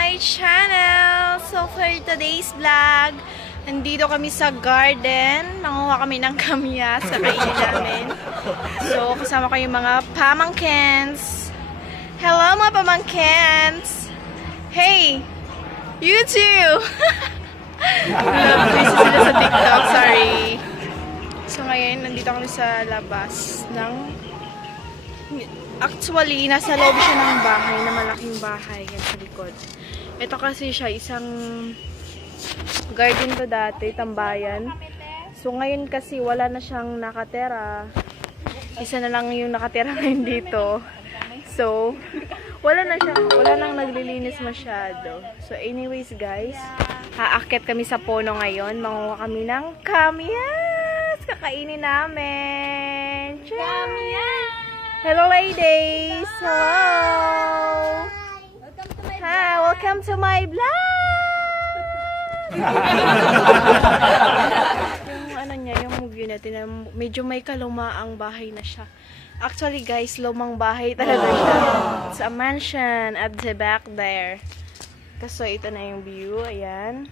my channel! So for today's vlog, nandito kami sa garden. Nanguha kami ng kamyas sa kainin namin. So kasama ko yung mga pamangkins. Hello mga pamangkins! Hey! You too! Busy sila sa TikTok, sorry. So ngayon, nandito kami sa labas ng... Actually, nasa loob siya ng bahay, na malaking bahay yan sa likod. Ito kasi siya, isang garden to dati, tambayan. So ngayon kasi wala na siyang nakatera. Isa na lang yung nakatera ngayon dito. So, wala nang naglilinis masyado. So anyways guys, aakyat kami sa puno ngayon. Manguha kami ng kamyas. Kakainin namin. Kamyas! Hello ladies! Hello! Hi! Welcome to my vlog! Yung ano niya, yung view natin, medyo may kalumaang bahay na siya. Actually guys, lumang bahay talaga siya. It's a mansion at the back there. Kaso ito na yung view, ayan.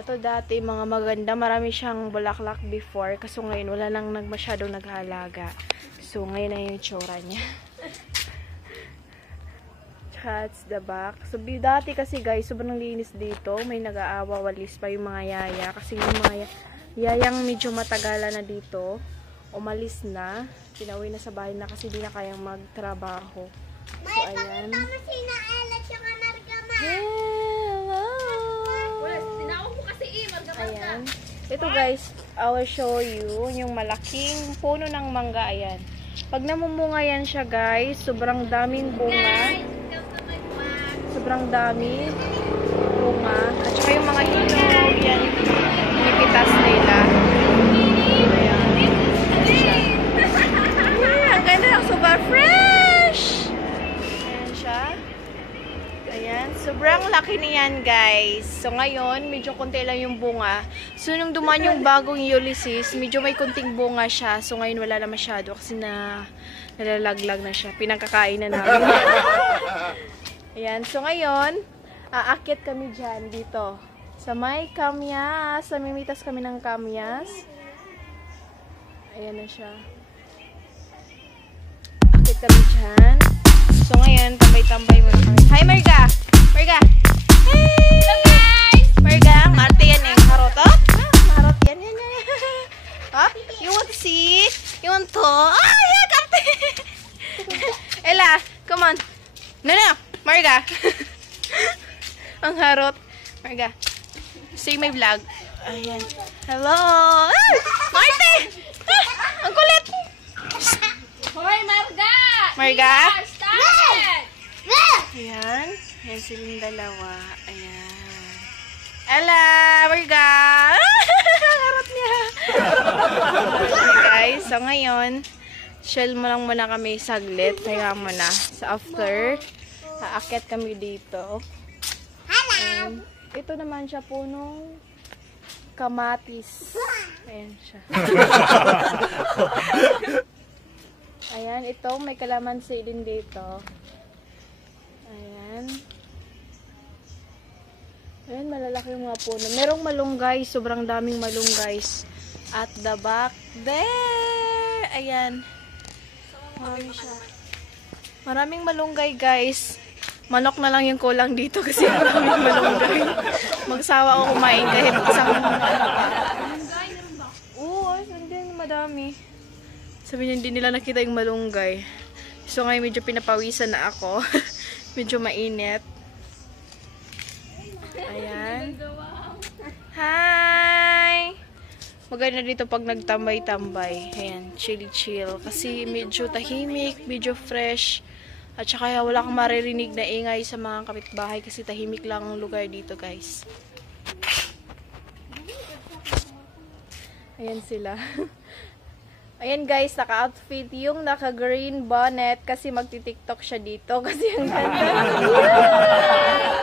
Ito dati, mga maganda, marami siyang bulaklak before. Kaso ngayon, wala nang masyadong naghalaga. So, ngayon na yung itsura niya. Tsaka, the back. So, dati kasi guys, sobrang linis dito. May nag-aawa, walis pa yung mga yaya. Kasi yung mga yayang medyo matagala na dito, umalis na. Pinauwi na sa bahay na kasi di na kayang magtrabaho. So, ayan. Hello! Ayan. Ito guys, I will show you yung malaking puno ng mangga. Ayan. Pag namumunga yan siya guys, sobrang daming bunga. Sobrang dami bunga. At saka yung mga hinog, yan, pinipitas nila. Ayan. Ang ganda lang, super fresh! Ayan siya. Ayan. Sobrang laki niyan guys. So ngayon, medyo konti lang yung bunga. So nung dumaan yung bagong Ulysses, medyo may kunting bunga siya. So ngayon wala na masyado kasi nalalaglag na siya. Pinagkakain na namin. Ayan. So ngayon, aakyat kami dyan dito. Sa may kamyas. Namimitas kami ng kamyas. Ayan na siya. Aakyat kami dyan. So ngayon, tambay-tambay muna kami. Hi Marga! Marga! Hey! Hello guys! Marga, arte yan eh. Harot, oh? Harot yan, yan. Oh, you want to see? You want to? Ah, yeah, karte! Ella, come on. No, Marga. Ang harot. Marga. See my vlog. Ayan. Hello! Ah, Marte! Ah, ang kulit! Hoy, Marga! Marga? Stop! Ayan. Ayan silang dalawa. Ayan. Ella! Marga! Harap niya. Okay, guys. So, ngayon, chill mo lang muna kami saglit. Kaya muna. So, after, aakyat kami dito. Hello! Ito naman siya punong kamatis. Ayan siya. Ayan, ito may kalamansi din dito. Ayan. Ayan, malalaki yung mga puno. Merong malunggay, sobrang daming malunggay. At the back there. Ayan. Marami siya. Maraming malunggay, guys. Manok na lang yung kulang dito kasi maraming malunggay. Magsawa ako kumain kahit isang... Oo, ayun, madami. Sabi niya, hindi nila nakita yung malunggay. So ngayon medyo pinapawisan na ako. Medyo mainit. Ayan. Hi! Maganda dito pag nagtambay-tambay. Ayan, chill-chill. Kasi medyo tahimik, medyo fresh. At saka wala kang maririnig na ingay sa mga kapitbahay kasi tahimik lang ang lugar dito guys. Ayan sila. Ayan guys, naka-outfit yung naka-green bonnet kasi magti-tiktok siya dito kasi ang ganda. Yeah!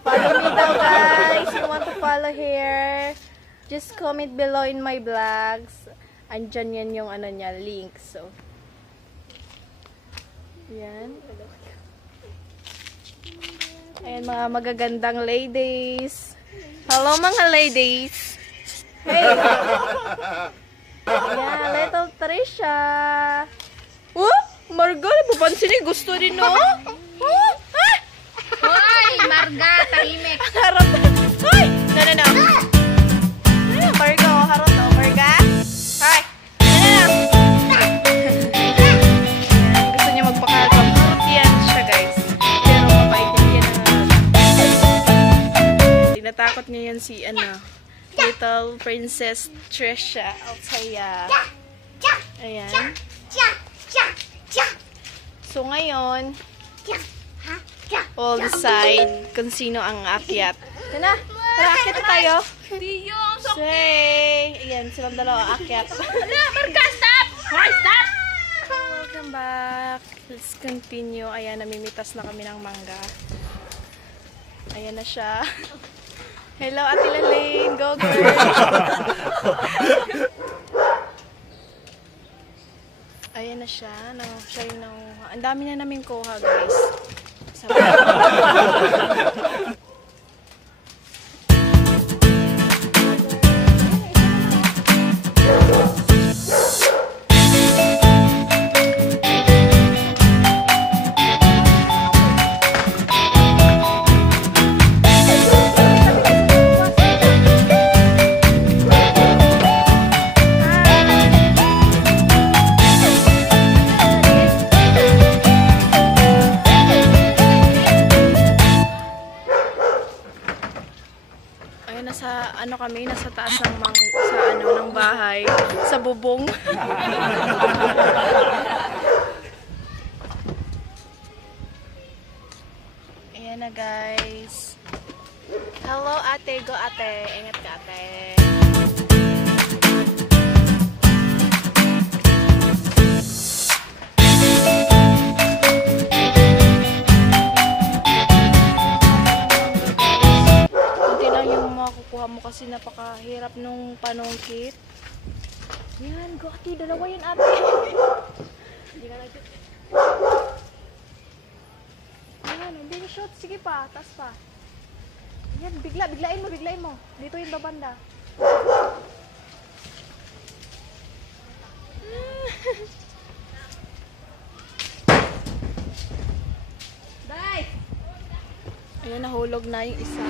Follow me daw guys. You want to follow here? Just comment below in my vlogs. Andyan yan yung ano niya, link. So, yan. Ayan, mga magagandang ladies. Hello, mga ladies. Hey. Ayan, little Trisha. Oh, Marga, napapansin niya. Gusto rin, no? Oh, ay! Hoy, Marga, tahimik. Harap. Ay! No. Ay, Marga, oh, harap, oh, Marga. Ay! No. Ayan, gusto niya magpakalpang. Harap yan siya, guys. Pero mabait niya yan. Tinatakot niya yan si, Little Princess Trisha Altaya. Ayan. So, ngayon, all decide kung sino ang aakyat. Tara, aakyat na tayo. Hindi yung sok. Say! Ayan, silang dalawa aakyat. Ala, Marga, stop! Hoy, stop! Welcome back. Let's continue. Ayan, namimitas na kami ng mangga. Ayan na siya. Hello, Ate Lalaine. Go, girl. Ayan na siya. Siya yung ang dami na namin kuha, guys. Nasa taas ng bahay, sa bubong. Ayan na, guys. Hello, ate. Go, ate. Ingat ka, ate. Mo kasi napakahirap nung panungkit. Yan, go ate, dalawa yun ate. Hindi na natin. Ayan, hindi na shot. Sige pa, taas pa. Yan, biglain mo. Dito yung babanda. Dai! Ayan, nahulog na yung isa.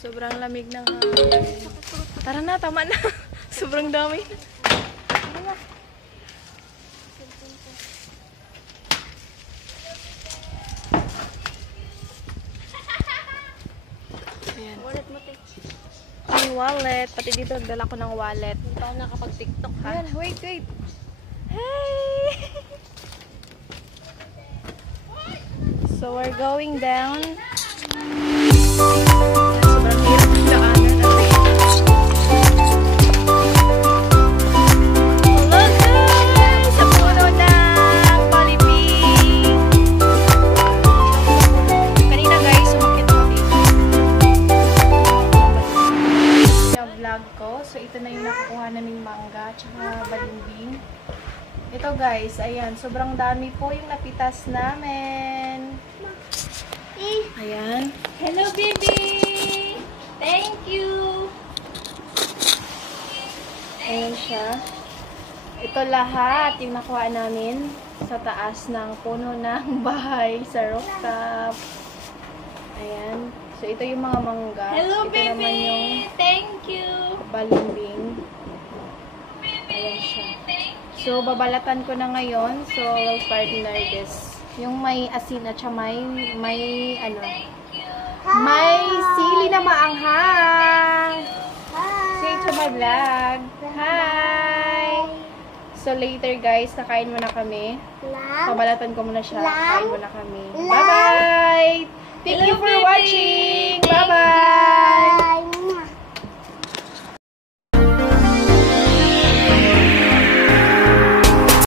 Sobrang lamig ng hangin. Tara na, tama na. Sobrang dami. Tara na. Ayan. Wallet mo, te. Yung wallet. Pati dito, nagdala ko ng wallet. Hindi ako nakapag-tiktok, ha? Ayan, wait. Hey! So, we're going down. Sobrang hirap ng daanan natin. Hello guys! Sa puno ng Paliping. Kanina guys, sumakit ako dito. Yung vlog ko. So ito na yung nakukuha naming mangga tsaka balimbing. Ito guys, ayan. Sobrang dami po yung napitas namin. Ayan. Hello, baby! Thank you! Ayan siya. Ito lahat yung nakuha namin sa taas ng puno ng bahay sa rooftop. Ayan. So, ito yung mga mangga. Hello, ito baby! naman yung Thank you! balimbing. Ayan siya. So, babalatan ko na ngayon. So, we'll partner this Yung may asin at siya may ano, may sili na maanghang. Say to my vlog. Hi! So later guys, nakain muna kami. Pabalatan ko muna siya. Kain muna kami. Bye-bye! Thank you for watching!